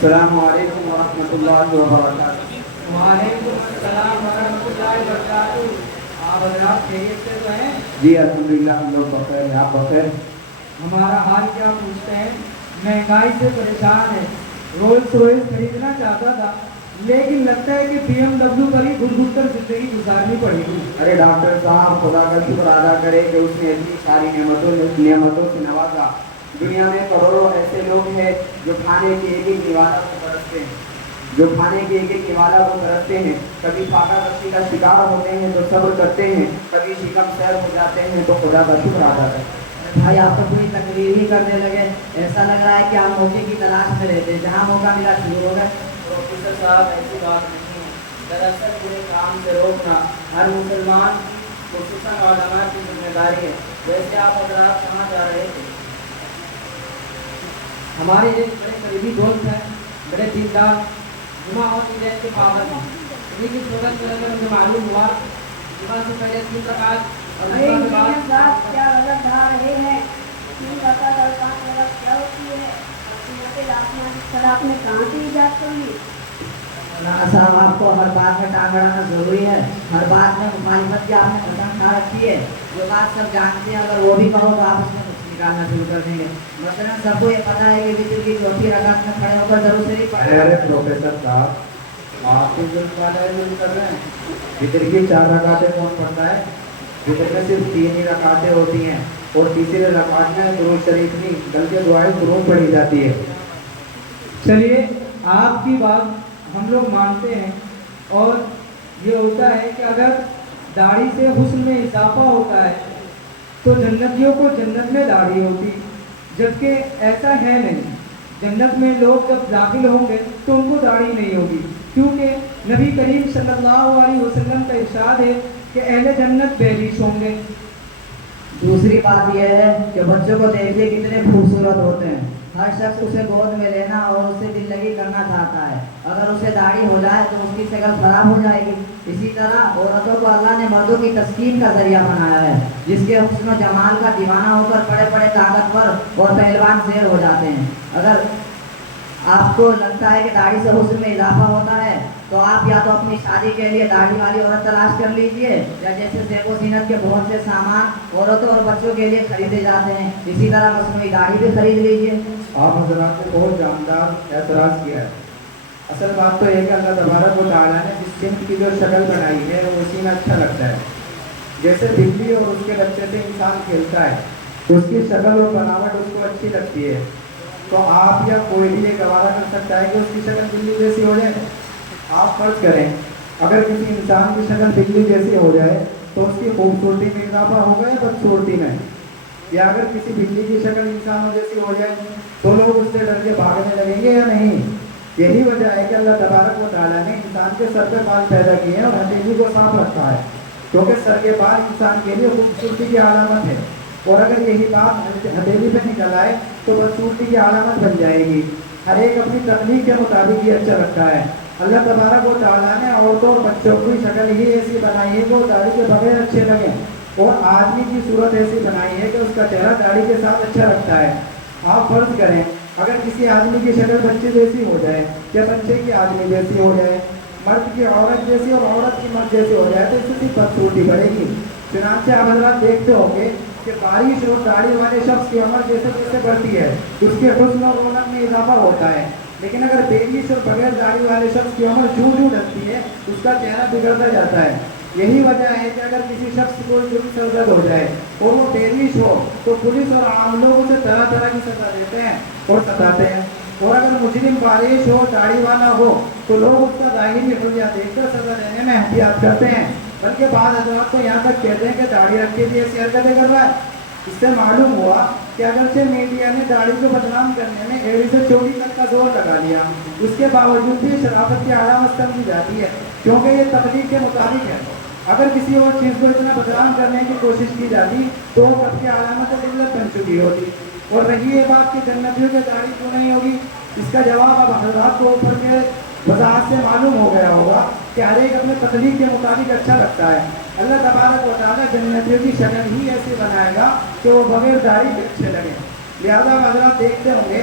السلام علیکم ورحمۃ اللہ وبرکاتہ۔ وعلیکم السلام ورحمۃ اللہ وبرکاتہ۔ آپ حضرات خیریت سے تو ہیں؟ جی الحمدللہ، ہم لوگ بخیر ہیں، آپ بخیر؟ ہمارا حال کیا پوچھتے ہیں، مہنگائی سے پریشان ہے۔ رولس روئس خریدنا چاہتا تھا لیکن لگتا ہے کہ BMW پر ہی گھس گھس کر زندگی گزارنی پڑے گی۔ ارے ڈاکٹر صاحب، خدا کا شکر ادا کرے کہ اس نے اتنی ساری نعمتوں سے نوازا۔ دنیا میں کروڑوں ایسے لوگ ہیں جو کھانے کی ایک ایک نوالا کو ترستے ہیں، کبھی فاقہ کشی کا شکار ہوتے ہیں تو صبر کرتے ہیں، کبھی شکم سیر ہو جاتے ہیں تو خدا کا شکر ادا کرتے ہیں۔ بھائی آپ تو پوری تقریر ہی کرنے لگے، ایسا لگ رہا ہے کہ آپ موقع کی تلاش میں رہتے، جہاں موقع ملا شروع ہو گئے۔ پروفیسر صاحب ایسی بات نہیں ہے، دراصل برے کام سے روکنا ہر مسلمان خصوصاً علماء کی ذمہ داری ہے۔ ویسے آپ حضرات کہاں جا رہے تھے؟ ہمارے ایک بڑے قریبی دوست ہیں، بڑے دیندار، جمعہ اور عیدین کے پابند ہیں۔ انہیں کی صورت میں اگر مجھے معلوم ہوا جمعہ سے پہلے 3 رکعت اور جمعہ کے بعد کیا وزن ڈھا رہے ہیں؟ 3 رکعت اور 5 رکعت کیا ہوتی ہے؟ سنت آسمان کی طرح آپ نے کہاں سے ایجاد کر لی؟ مولانا صاحب، آپ کو ہر بات میں ٹانگ اڑانا ضروری ہے، ہر بات میں مخالفت کی آپ نے قسم کھا رکھی ہے۔ جو بات سب جانتے ہیں اگر وہ بھی کہو تو آپ اس میں کچھ نکالنا شروع کر دیں گے۔ مثلا سب کو یہ پتہ ہے کہ وتر کی چوتھی رکعت میں کھڑے ہو کر ضرور شریف پڑھیں۔ ارے پروفیسر صاحب، آپ کی ظلم والا ظلم کر رہے ہیں۔ وتر کی 4 رکعتیں کون پڑھتا ہے؟ وتر میں صرف 3 ہی رکعتیں ہوتی ہیں، اور تیسرے رکعت میں درود شریف نہیں بلکہ دعائے درود پڑھی جاتی ہے۔ چلیے، آپ کی بات ہم لوگ مانتے ہیں، اور یہ ہوتا ہے کہ اگر داڑھی سے حسن میں اضافہ ہوتا ہے تو جنتیوں کو جنت میں داڑھی ہوتی، جبکہ ایسا ہے نہیں۔ جنت میں لوگ جب داخل ہوں گے تو ان کو داڑھی نہیں ہوگی، کیونکہ نبی کریم صلی اللہ علیہ وسلم کا ارشاد ہے کہ اہل جنت بہریش ہوں گے۔ دوسری بات یہ ہے کہ بچوں کو دیکھیے کتنے خوبصورت ہوتے ہیں، ہر شخص اسے گود میں لینا اور اس سے دل لگی کرنا چاہتا ہے۔ اگر اسے داڑھی ہو جائے تو اس کی شکل خراب ہو جائے گی۔ اسی طرح عورتوں کو اللہ نے مردوں کی تسکین کا ذریعہ بنایا ہے، جس کے حسن و جمال کا دیوانہ ہو کر بڑے بڑے طاقتور اور پہلوان شیر ہو جاتے ہیں۔ اگر آپ کو لگتا ہے کہ داڑھی سے حسن میں اضافہ ہوتا ہے تو آپ یا تو اپنی شادی کے لیے داڑھی والی عورت تلاش کر لیجئے، یا جیسے زیب و زینت کے بہت سے سامان عورتوں اور بچوں کے لیے خریدے جاتے ہیں، اسی طرح مصنوعی داڑھی بھی خرید لیجئے۔ آپ حضرات نے بہت جاندار اعتراض کیا ہے۔ اصل بات تو یہ کہ اللہ تبارک و تعالیٰ نے جس سمت کی جو شکل بنائی ہے وہ اسی میں اچھا لگتا ہے۔ جیسے بلی اور اس کے بچے سے انسان کھیلتا ہے، اس کی شکل اور بناوٹ اس کو اچھی لگتی ہے، تو آپ یا کوئی بھی یہ گوارا کر سکتا ہے کہ اس کی شکل بلی جیسی ہو جائے؟ آپ فرض کریں اگر کسی انسان کی شکل بلی جیسی ہو جائے تو اس کی خوبصورتی میں اضافہ ہوگا یا بدصورتی میں؟ یا اگر کسی بلی کی شکل انسانوں جیسی ہو جائے تو لوگ اس سے ڈر کے بھاگنے لگیں گے یا نہیں؟ یہی وجہ ہے کہ اللہ تبارک و تعالیٰ نے انسان کے سر پہ بال پیدا کیے ہیں اور ہتھیلی کو صاف رکھا ہے، کیونکہ سر کے بال انسان کے لیے خوبصورتی کی علامت ہے، اور اگر یہی بات ہتھیلی پہ نکل آئے تو بدصورتی کی علامت بن جائے گی۔ ہر ایک اپنی تخلیق کے مطابق یہ اچھا رکھتا ہے۔ اللہ تبارک و تعالیٰ نے عورتوں اور بچوں کی شکل ہی ایسی بنائی ہے کہ وہ داڑھی کے بغیر اچھے لگیں، اور آدمی کی صورت ایسی بنائی ہے کہ اس کا چہرہ داڑھی کے ساتھ اچھا لگتا ہے۔ آپ فرض کریں اگر کسی آدمی کی شکل بچے جیسی ہو جائے یا بچے کی آدمی جیسی ہو جائے، مرد کی عورت جیسی اور عورت کی مرد جیسی ہو جائے تو اس سے صرف بدصورتی بڑھے گی۔ چنانچہ آپ حضرات دیکھتے ہوں گے کہ بارش اور داڑھی والے شخص کی عمر جیسے جیسے بڑھتی ہے اس کے حسن اور رونق میں اضافہ ہوتا ہے، لیکن اگر بیویش اور بغیر داڑھی والے شخص کی عمر جوں جوں ڈھلتی ہے اس کا چہرہ بگڑتا جاتا ہے۔ یہی وجہ ہے کہ اگر کسی شخص کو جرم سرزد ہو جائے اور وہ بیویش ہو تو پولیس اور عام لوگ اسے طرح طرح کی سزا دیتے ہیں اور ستاتے ہیں، اور اگر مجرم بارش ہو داڑھی والا ہو تو لوگ اس کا ظاہری حلیہ دیکھ کر سزا دینے میں احتیاط کرتے ہیں، بلکہ بعض حضرات تو یہاں تک کہتے ہیں کہ داڑھی رکھ کے بھی ایسی حرکتیں کر رہا ہے۔ اس سے معلوم ہوا کہ اگرچہ میڈیا نے داڑھی کو بدنام کرنے میں ایڑی سے چوٹی تک کا زور لگا لیا، اس کے باوجود بھی شرافت کی علامت سمجھی جاتی ہے، کیونکہ یہ تخلیق کے مطابق ہے۔ اگر کسی اور چیز کو اتنا بدنام کرنے کی کوشش کی جاتی تو وہ کب کی علامت ذلت بن چکی ہوتی۔ اور رہی یہ بات کہ جنتیوں کی داڑھی کیوں نہیں ہوگی، اس کا جواب اب حضرات کو اوپر کے وضاحت سے معلوم ہو گیا ہوگا کہ ہر ایک اپنے تخلیق کے مطابق اچھا لگتا ہے۔ اللہ تبارک و تعالیٰ جنتیوں کی شکل ہی ایسی بنائے گا کہ وہ بغیر داڑھی کے اچھے لگیں۔ لہٰذا حضرات دیکھتے ہوں گے